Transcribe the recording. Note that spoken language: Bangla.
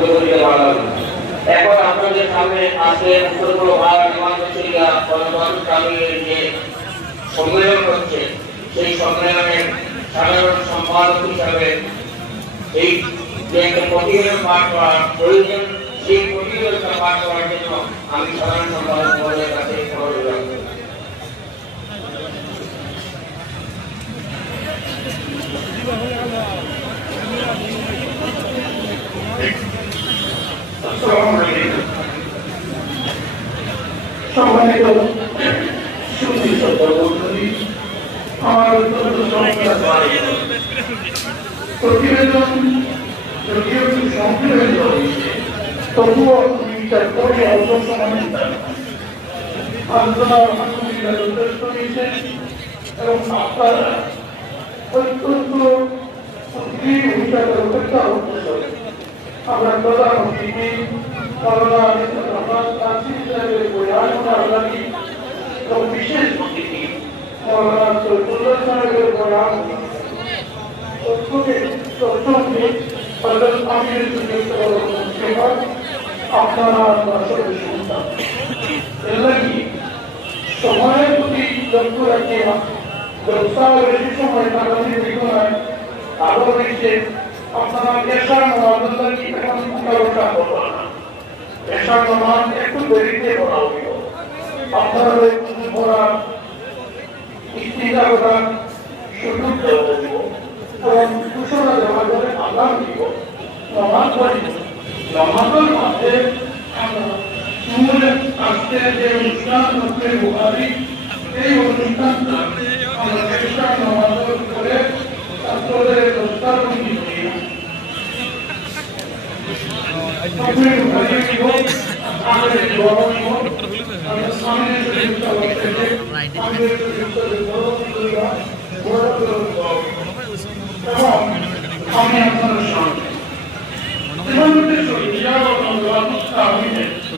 করিতে পারলাম না। এখন আপনাদের সামনে আজকে উত্তরপূর্ব ভারত নির্মাণশিকা কর্মসূচির যে সম্মেলন হচ্ছে, সেই সম্মেলনের সাধারণ সম্পাদক হিসাবে এই যে একটা প্রতিবেদন পাঠ করার প্রয়োজন, সেই প্রতিবেদনটা পাঠ করার জন্য আমি সাধারণ সম্পাদক মহোদয়ের কাছে অনুরোধ রাখব। সম্মানিত আমার প্রতিবেদন যদিও একটু সংকীর্ণ হয়েছে, তবুও অল্প সময় আলোচনা আলহামদুলিল্লাহ যথেষ্ট হয়েছে এবং আপনারা অত্যন্ত উদ্গ্রীব হিসাবে অপেক্ষা করতেছে। আমরা প্রধান অতিথি এবং বিশেষ অতিথি মৌলানা সৈফুল্লাহ সাহেবের বয়ান আপনারা শুনতাম। এর লাগি সময়ের প্রতি লক্ষ্য রাখি ব্যবসা বেশি সময় কাটানোর বিঘ্নায় আরো বেশি আপনারা পেশার নামাজ লাগি এখন 15টা হলো না। পেশার নামাজ একটু দেরিতে পড়া হইল। আপনারা একটু পড়া ইস্তিজা করার সুযোগ দেওয়া হইব এবং ঘোষণা দেওয়া যাবে আল্লাহ দিব নামাজ পড়ি। নামাজের মধ্যে আজকে যে অনুষ্ঠান হচ্ছে বুখারী, এই অনুষ্ঠানটা আমরা পেশার নামাজের উপরে ছাত্রদের দস্তারবন্দি করি। আমি আপনার সামনে